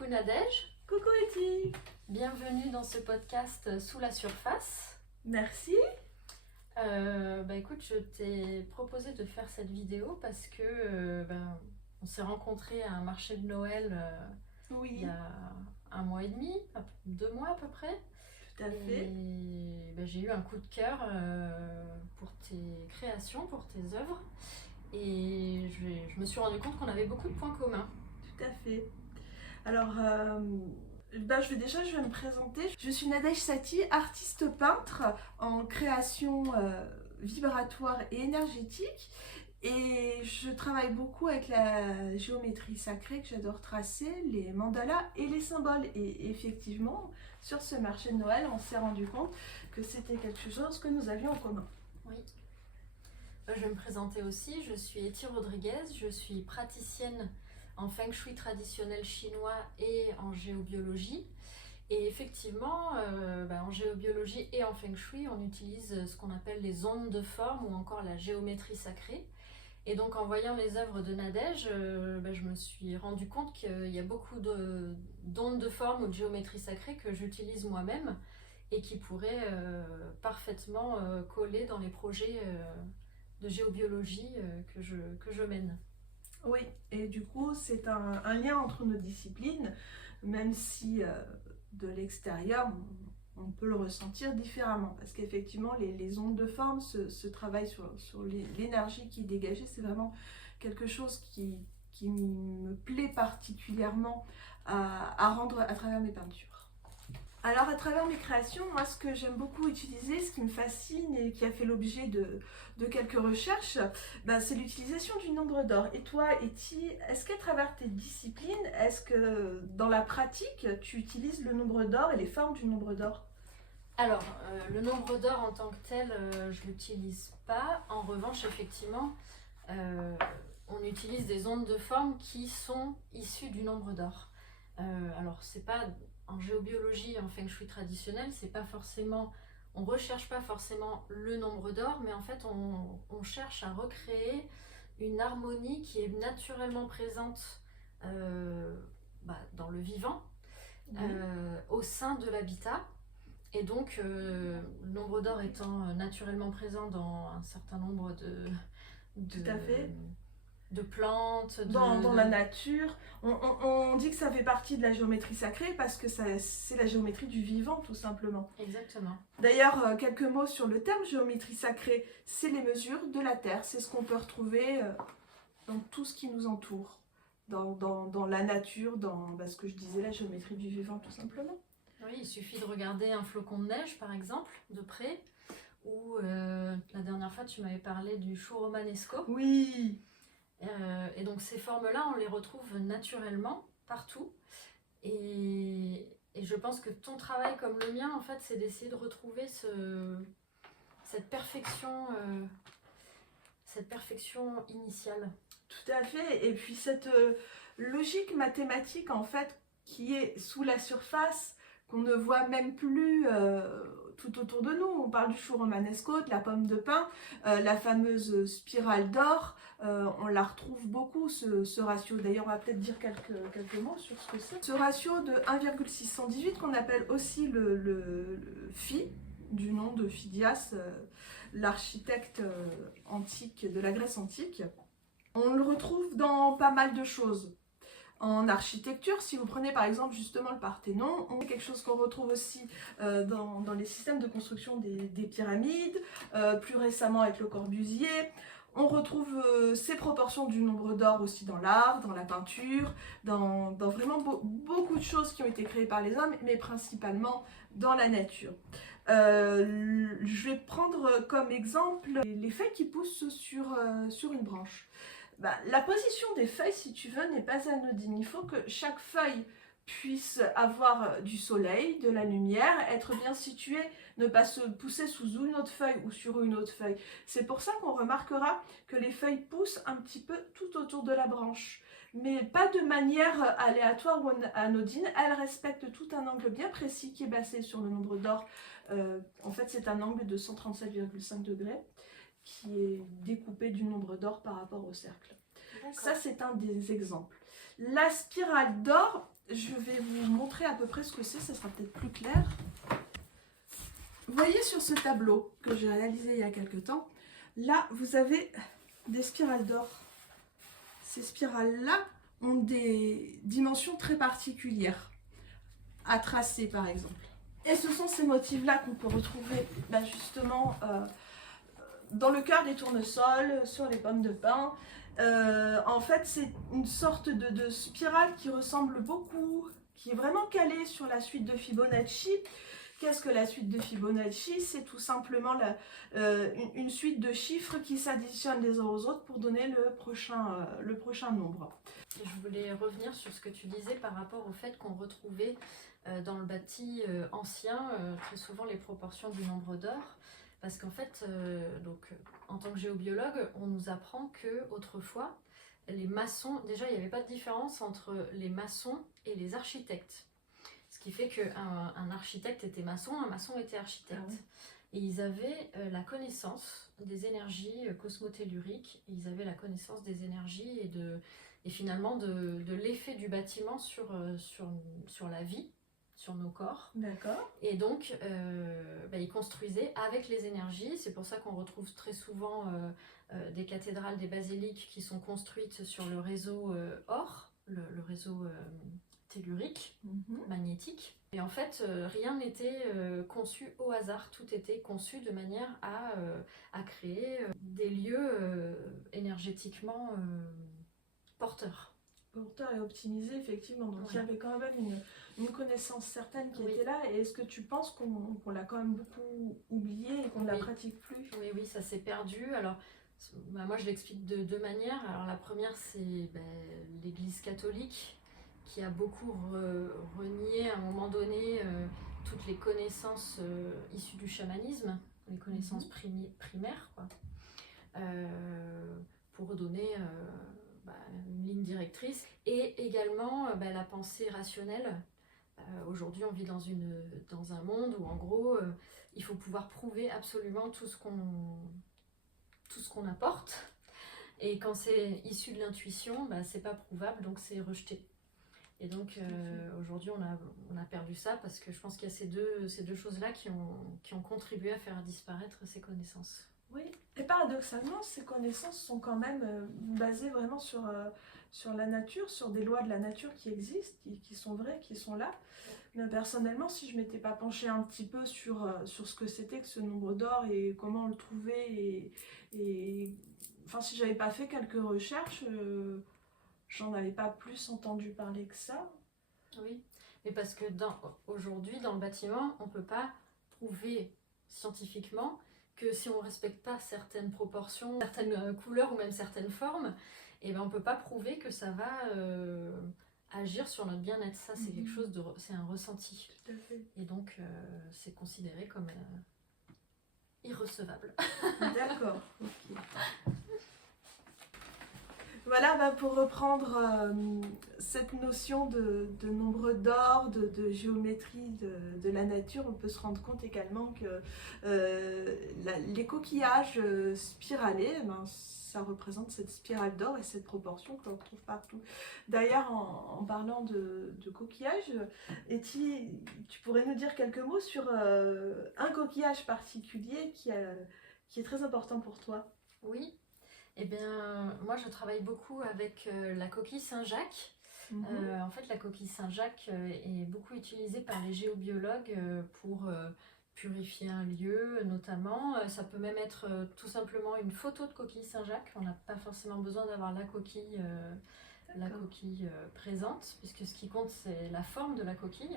Coucou Nadège, Coucou Etty. bienvenue dans ce podcast Sous la surface. Merci. Écoute, je t'ai proposé de faire cette vidéo parce que on s'est rencontrés à un marché de Noël il Oui, y a 1 mois et demi, 2 mois à peu près. tout à fait. Et j'ai eu un coup de cœur pour tes créations, pour tes œuvres. Et je me suis rendu compte qu'on avait beaucoup de points communs. Tout à fait. Alors, je vais me présenter. Je suis Nadège Saty, artiste peintre en création vibratoire et énergétique. Et je travaille beaucoup avec la géométrie sacrée que j'adore tracer, les mandalas et les symboles. Et effectivement, sur ce marché de Noël, on s'est rendu compte que c'était quelque chose que nous avions en commun. Oui. Je vais me présenter aussi, je suis Etty Rodriguez, je suis praticienne en Feng Shui traditionnel chinois et en géobiologie. Et effectivement, en géobiologie et en Feng Shui, on utilise ce qu'on appelle les ondes de forme ou encore la géométrie sacrée. Et donc en voyant les œuvres de Nadège, je me suis rendu compte qu'il y a beaucoup d'ondes de forme ou de géométrie sacrée que j'utilise moi-même et qui pourraient parfaitement coller dans les projets de géobiologie que je mène. Oui, et du coup, c'est un lien entre nos disciplines, même si de l'extérieur, on peut le ressentir différemment. Parce qu'effectivement, les ondes de forme, ce travail sur l'énergie qui est dégagée, c'est vraiment quelque chose qui me plaît particulièrement à rendre à travers mes peintures. Alors, à travers mes créations, moi, ce que j'aime beaucoup utiliser, ce qui me fascine et qui a fait l'objet de quelques recherches, c'est l'utilisation du nombre d'or. Et toi, Etty, est-ce qu'à travers tes disciplines, est-ce que dans la pratique, tu utilises le nombre d'or et les formes du nombre d'or? Alors, le nombre d'or en tant que tel, je ne l'utilise pas. En revanche, effectivement, on utilise des ondes de forme qui sont issues du nombre d'or. Alors, c'est pas en géobiologie, en Feng Shui traditionnel, c'est pas forcément, on recherche pas forcément le nombre d'or, mais en fait, on cherche à recréer une harmonie qui est naturellement présente dans le vivant, au sein de l'habitat. Et donc, le nombre d'or étant naturellement présent dans un certain nombre Tout à fait. de plantes, Dans la nature, on dit que ça fait partie de la géométrie sacrée parce que c'est la géométrie du vivant, tout simplement. Exactement. D'ailleurs, quelques mots sur le terme géométrie sacrée. C'est les mesures de la Terre, c'est ce qu'on peut retrouver dans tout ce qui nous entoure, dans la nature, dans ce que je disais, la géométrie du vivant, tout simplement. Oui, il suffit de regarder un flocon de neige, par exemple, de près, ou la dernière fois, tu m'avais parlé du chou romanesco. Oui. Et donc, ces formes-là, on les retrouve naturellement, partout. Et je pense que ton travail, comme le mien, en fait, c'est d'essayer de retrouver cette perfection initiale. Tout à fait. Et puis cette logique mathématique, en fait, qui est sous la surface, qu'on ne voit même plus tout autour de nous. On parle du chou romanesco, de la pomme de pin, la fameuse spirale d'or. On la retrouve beaucoup, ce ratio. D'ailleurs, on va peut-être dire quelques mots sur ce que c'est. Ce ratio de 1,618 qu'on appelle aussi le Phi, du nom de Phidias, l'architecte antique de la Grèce antique. On le retrouve dans pas mal de choses. En architecture, si vous prenez par exemple justement le Parthénon, c'est quelque chose qu'on retrouve aussi dans les systèmes de construction des pyramides, plus récemment avec Le Corbusier. On retrouve ces proportions du nombre d'or aussi dans l'art, dans la peinture, dans vraiment beaucoup de choses qui ont été créées par les hommes, mais principalement dans la nature. Je vais prendre comme exemple les feuilles qui poussent sur une branche. La position des feuilles, si tu veux, n'est pas anodine. Il faut que chaque feuille puisse avoir du soleil, de la lumière, être bien située, ne pas se pousser sous une autre feuille ou sur une autre feuille. C'est pour ça qu'on remarquera que les feuilles poussent un petit peu tout autour de la branche, mais pas de manière aléatoire ou anodine. Elles respectent tout un angle bien précis qui est basé sur le nombre d'or. En fait, c'est un angle de 137,5 degrés. Qui est découpé du nombre d'or par rapport au cercle. Ça, c'est un des exemples. La spirale d'or, je vais vous montrer à peu près ce que c'est, ça sera peut-être plus clair. Vous voyez sur ce tableau que j'ai réalisé il y a quelques temps, là vous avez des spirales d'or. Ces spirales-là ont des dimensions très particulières à tracer par exemple. Et ce sont ces motifs-là qu'on peut retrouver justement dans le cœur des tournesols, sur les pommes de pin. En fait, c'est une sorte de spirale qui ressemble beaucoup, qui est vraiment calée sur la suite de Fibonacci. Qu'est-ce que la suite de Fibonacci? C'est tout simplement une suite de chiffres qui s'additionnent les uns aux autres pour donner le prochain nombre. Je voulais revenir sur ce que tu disais par rapport au fait qu'on retrouvait dans le bâti ancien très souvent les proportions du nombre d'or. Parce qu'en fait, en tant que géobiologue, on nous apprend qu'autrefois, les maçons, déjà il n'y avait pas de différence entre les maçons et les architectes. Ce qui fait qu'un architecte était maçon, un maçon était architecte. Ah oui. Et ils avaient la connaissance des énergies cosmotelluriques, ils avaient la connaissance des énergies et finalement de l'effet du bâtiment sur la vie, sur nos corps. D'accord. Et donc, ils construisaient avec les énergies. C'est pour ça qu'on retrouve très souvent des cathédrales, des basiliques qui sont construites sur le réseau or, le réseau tellurique, magnétique. Et en fait, rien n'était conçu au hasard. Tout était conçu de manière à créer des lieux énergétiquement porteurs. Porteur et optimisé, effectivement. Donc il y avait quand même une connaissance certaine qui était là. Et est-ce que tu penses qu'on l'a quand même beaucoup oublié et qu'on ne la pratique plus? Oui, ça s'est perdu. Alors, moi je l'explique de deux manières. Alors la première, c'est l'Église catholique qui a beaucoup renié à un moment donné toutes les connaissances issues du chamanisme, les connaissances primaires, quoi, pour redonner une ligne directrice, et également la pensée rationnelle. Aujourd'hui, on vit dans un monde où, en gros, il faut pouvoir prouver absolument tout ce qu'on apporte. Et quand c'est issu de l'intuition, c'est pas prouvable, donc c'est rejeté. Et donc, aujourd'hui, on a perdu ça parce que je pense qu'il y a ces deux choses-là qui ont contribué à faire disparaître ces connaissances. Oui, et paradoxalement, ces connaissances sont quand même basées vraiment sur la nature, sur des lois de la nature qui existent, qui sont vraies, qui sont là. Mais personnellement, si je ne m'étais pas penchée un petit peu sur ce que c'était que ce nombre d'or et comment on le trouvait, enfin, si j'avais pas fait quelques recherches, j'en avais pas plus entendu parler que ça. Oui, mais parce que aujourd'hui, dans le bâtiment, on ne peut pas prouver scientifiquement que si on ne respecte pas certaines proportions, certaines couleurs ou même certaines formes, on ne peut pas prouver que ça va agir sur notre bien-être. Ça, c'est quelque chose c'est un ressenti. Tout à fait. Et donc, c'est considéré comme irrecevable. D'accord, ok. Voilà, pour reprendre cette notion de nombre d'or, de géométrie de la nature, on peut se rendre compte également que les coquillages spiralés, ça représente cette spirale d'or et cette proportion que l'on retrouve partout. D'ailleurs, en parlant de coquillages, tu pourrais nous dire quelques mots sur un coquillage particulier qui est très important pour toi? Oui. Eh bien, moi je travaille beaucoup avec la coquille Saint-Jacques. En fait, la coquille Saint-Jacques est beaucoup utilisée par les géobiologues pour purifier un lieu, notamment. Ça peut même être tout simplement une photo de coquille Saint-Jacques. On n'a pas forcément besoin d'avoir la coquille présente, puisque ce qui compte, c'est la forme de la coquille.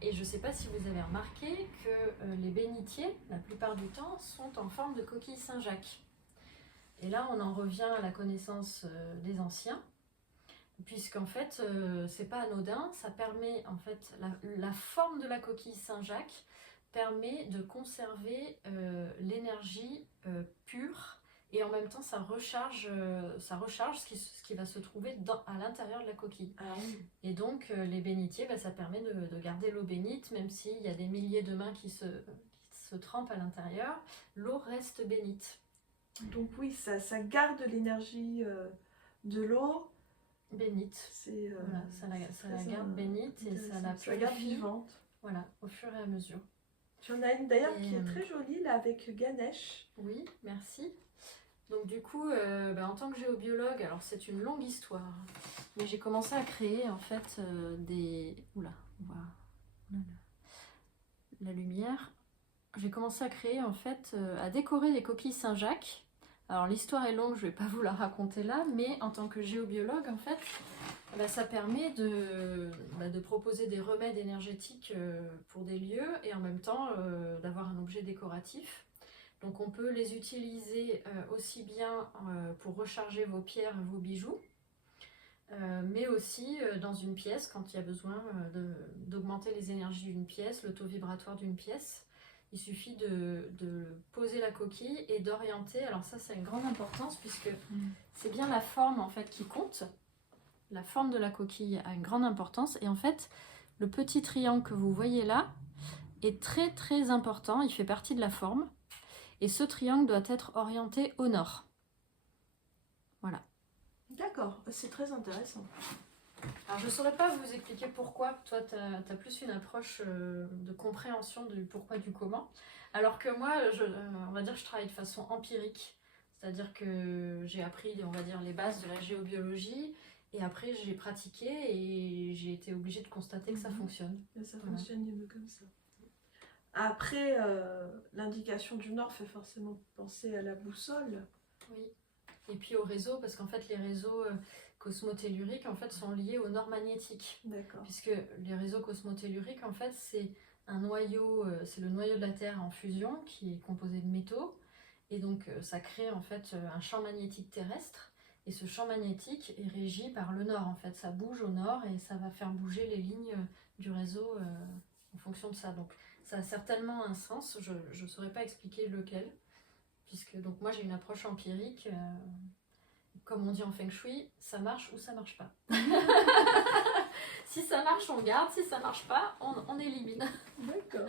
Et je ne sais pas si vous avez remarqué que les bénitiers, la plupart du temps, sont en forme de coquille Saint-Jacques. Et là, on en revient à la connaissance des anciens, puisqu'en fait, c'est pas anodin. Ça permet, en fait, la forme de la coquille Saint-Jacques permet de conserver l'énergie pure. Et en même temps, ça recharge ce qui va se trouver à l'intérieur de la coquille. Ah oui. Et donc, les bénitiers, ça permet de garder l'eau bénite, même s'il y a des milliers de mains qui se trempent à l'intérieur, l'eau reste bénite. Donc oui, ça garde l'énergie de l'eau. bénite. C'est Voilà, ça la très garde bénite et ça la ça la garde purifie. vivante. Voilà, au fur et à mesure. J'en ai une d'ailleurs Et, qui est très jolie là avec Ganesh. Oui, merci. Donc du coup, en tant que géobiologue, alors c'est une longue histoire, mais j'ai commencé à créer en fait des... Oula, on va... la lumière. J'ai commencé à créer en fait, à décorer des coquilles Saint-Jacques. Alors l'histoire est longue, je ne vais pas vous la raconter là, mais en tant que géobiologue en fait, ça permet de proposer des remèdes énergétiques pour des lieux et en même temps d'avoir un objet décoratif. Donc on peut les utiliser aussi bien pour recharger vos pierres et vos bijoux, mais aussi dans une pièce quand il y a besoin d'augmenter les énergies d'une pièce, le taux vibratoire d'une pièce. Il suffit de poser la coquille et d'orienter. Alors ça, c'est une grande importance puisque c'est bien la forme en fait qui compte. La forme de la coquille a une grande importance et en fait, le petit triangle que vous voyez là est très très important. Il fait partie de la forme et ce triangle doit être orienté au nord. Voilà. D'accord, c'est très intéressant. Alors je ne saurais pas vous expliquer pourquoi, toi tu as plus une approche de compréhension du pourquoi du comment, alors que moi on va dire je travaille de façon empirique, c'est-à-dire que j'ai appris on va dire les bases de la géobiologie et après j'ai pratiqué et j'ai été obligée de constater que ça fonctionne. Et ça fonctionne mieux comme ça. Après, l'indication du nord fait forcément penser à la boussole. Oui. Et puis au réseau, parce qu'en fait les réseaux cosmotelluriques en fait sont liés au nord magnétique. D'accord. Puisque les réseaux cosmotelluriques en fait c'est un noyau, c'est le noyau de la Terre en fusion qui est composé de métaux et donc ça crée en fait un champ magnétique terrestre et ce champ magnétique est régi par le nord en fait, ça bouge au nord et ça va faire bouger les lignes du réseau en fonction de ça. Donc ça a certainement un sens, je ne saurais pas expliquer lequel. Puisque donc moi j'ai une approche empirique, comme on dit en Feng Shui, ça marche ou ça marche pas. Si ça marche on garde, si ça marche pas on élimine. D'accord.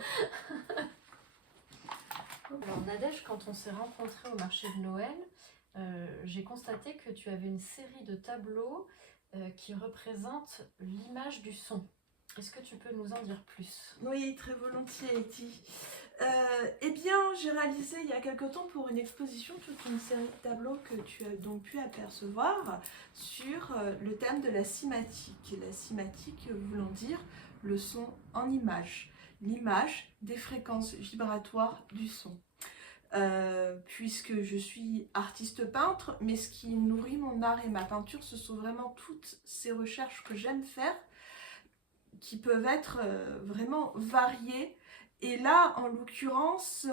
Alors Nadège, quand on s'est rencontrés au marché de Noël, j'ai constaté que tu avais une série de tableaux qui représentent l'image du son. Est-ce que tu peux nous en dire plus? Oui, très volontiers, Eti. Eh bien, j'ai réalisé il y a quelque temps pour une exposition toute une série de tableaux que tu as donc pu apercevoir sur le thème de la cymatique. La cymatique voulant dire le son en image, l'image des fréquences vibratoires du son. Puisque je suis artiste peintre, mais ce qui nourrit mon art et ma peinture, ce sont vraiment toutes ces recherches que j'aime faire, qui peuvent être vraiment variées. Et là, en l'occurrence,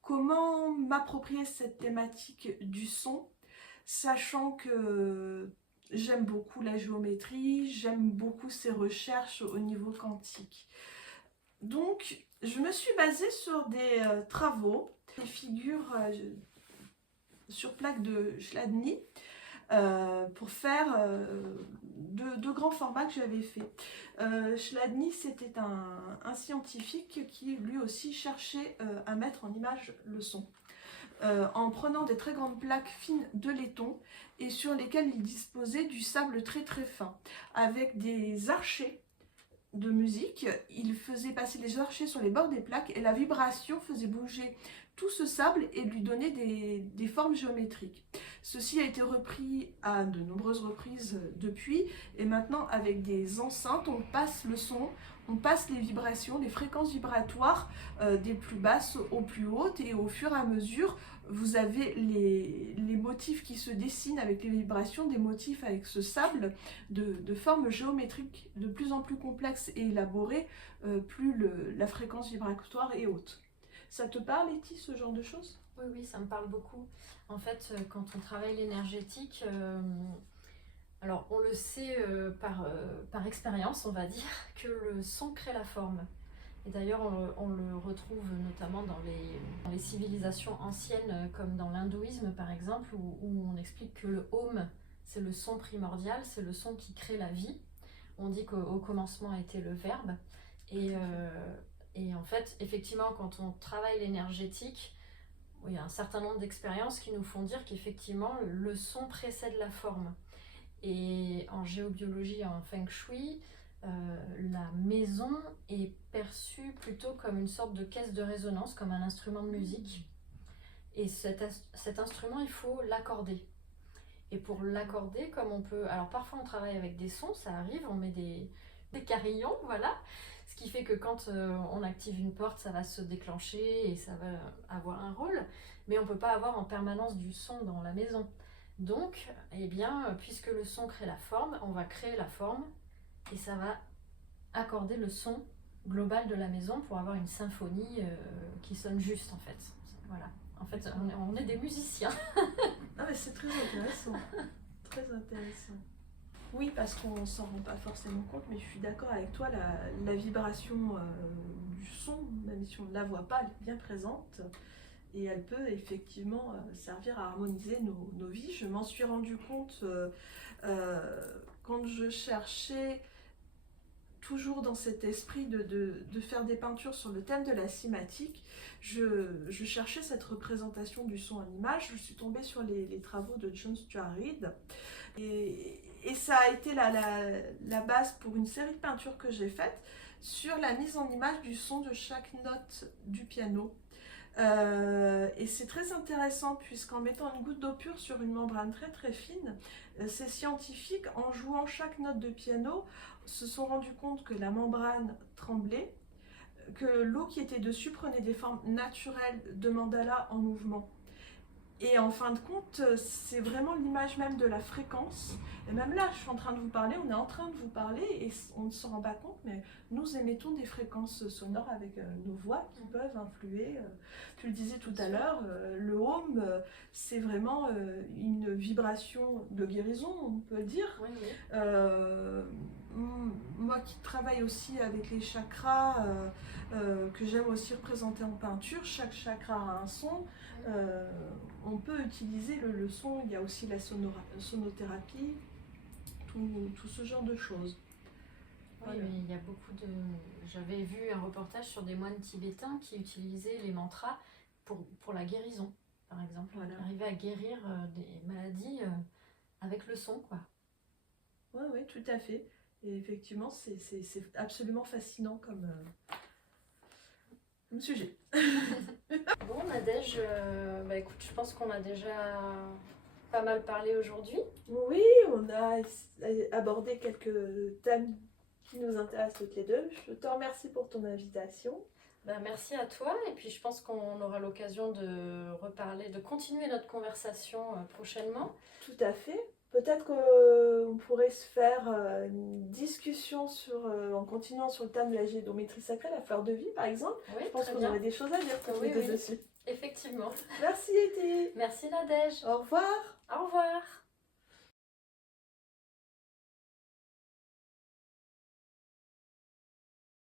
comment m'approprier cette thématique du son, sachant que j'aime beaucoup la géométrie, j'aime beaucoup ces recherches au niveau quantique. Donc, je me suis basée sur des travaux, des figures sur plaque de Chladni, pour faire de grands formats que j'avais fait. Chladni, c'était un scientifique qui lui aussi cherchait à mettre en image le son, en prenant des très grandes plaques fines de laiton et sur lesquelles il disposait du sable très très fin, avec des archets de musique. Il faisait passer les archets sur les bords des plaques et la vibration faisait bouger tout ce sable et lui donnait des formes géométriques. Ceci a été repris à de nombreuses reprises depuis, et maintenant avec des enceintes, on passe le son, on passe les vibrations, les fréquences vibratoires des plus basses aux plus hautes, et au fur et à mesure, vous avez les motifs qui se dessinent avec les vibrations, des motifs avec ce sable de formes géométriques de plus en plus complexes et élaborées, plus la fréquence vibratoire est haute. Ça te parle, Letty, ce genre de choses? Oui, oui, ça me parle beaucoup. En fait, quand on travaille l'énergétique, alors on le sait par expérience, on va dire, que le son crée la forme. Et d'ailleurs, on le retrouve notamment dans les civilisations anciennes, comme dans l'hindouisme par exemple, où on explique que le Om, c'est le son primordial, c'est le son qui crée la vie. On dit qu'au commencement était le verbe. Et en fait, effectivement, quand on travaille l'énergétique, il y a un certain nombre d'expériences qui nous font dire qu'effectivement, le son précède la forme. Et en géobiologie, en feng shui, la maison est perçue plutôt comme une sorte de caisse de résonance, comme un instrument de musique. Et cet instrument, il faut l'accorder. Et pour l'accorder, comme on peut... Alors parfois on travaille avec des sons, ça arrive, on met des carillons, voilà. Ce qui fait que quand on active une porte, ça va se déclencher et ça va avoir un rôle. Mais on ne peut pas avoir en permanence du son dans la maison. Donc, eh bien, puisque le son crée la forme, on va créer la forme et ça va accorder le son global de la maison pour avoir une symphonie qui sonne juste en fait. Voilà. En fait, on est des musiciens. Ah mais c'est très intéressant. Très intéressant. Oui, parce qu'on s'en rend pas forcément compte, mais je suis d'accord avec toi, la vibration du son, même si on ne la voit pas, elle est bien présente. Et elle peut effectivement servir à harmoniser nos vies. Je m'en suis rendu compte quand je cherchais, toujours dans cet esprit de faire des peintures sur le thème de la cinématique, je cherchais cette représentation du son en image. Je suis tombée sur les travaux de John Stuart Reid. Et ça a été la base pour une série de peintures que j'ai faites sur la mise en image du son de chaque note du piano. Et c'est très intéressant puisqu'en mettant une goutte d'eau pure sur une membrane très très fine, ces scientifiques, en jouant chaque note de piano, se sont rendus compte que la membrane tremblait, que l'eau qui était dessus prenait des formes naturelles de mandala en mouvement. Et en fin de compte, c'est vraiment l'image même de la fréquence. Et même là, je suis en train de vous parler, on est en train de vous parler et on ne s'en rend pas compte, mais nous émettons des fréquences sonores avec nos voix qui peuvent influer. Tu le disais tout à l'heure, le home, c'est vraiment une vibration de guérison, on peut le dire. Oui, oui. Moi qui travaille aussi avec les chakras, que j'aime aussi représenter en peinture, chaque chakra a un son. On peut utiliser le son, il y a aussi la sonothérapie, tout ce genre de choses. Oui, Voilà. mais il y a beaucoup de... J'avais vu un reportage sur des moines tibétains qui utilisaient les mantras pour la guérison, par exemple. Voilà. Ils arrivaient à guérir des maladies avec le son, quoi. Oui, ouais, tout à fait. Et effectivement, c'est absolument fascinant comme sujet. Bon, Nadège, bah écoute, je pense qu'on a déjà pas mal parlé aujourd'hui. Oui, on a abordé quelques thèmes qui nous intéressent toutes les deux. Je te remercie pour ton invitation. Bah, merci à toi, et puis je pense qu'on aura l'occasion de reparler, de continuer notre conversation prochainement. Tout à fait. Peut-être qu'on pourrait se faire une discussion en continuant sur le thème de la géométrie sacrée, la fleur de vie par exemple. Oui, Je pense très qu'on bien. aurait des choses à dire Oui, oui. dessus. Effectivement. Merci Été. Merci Nadège. Au revoir. Au revoir.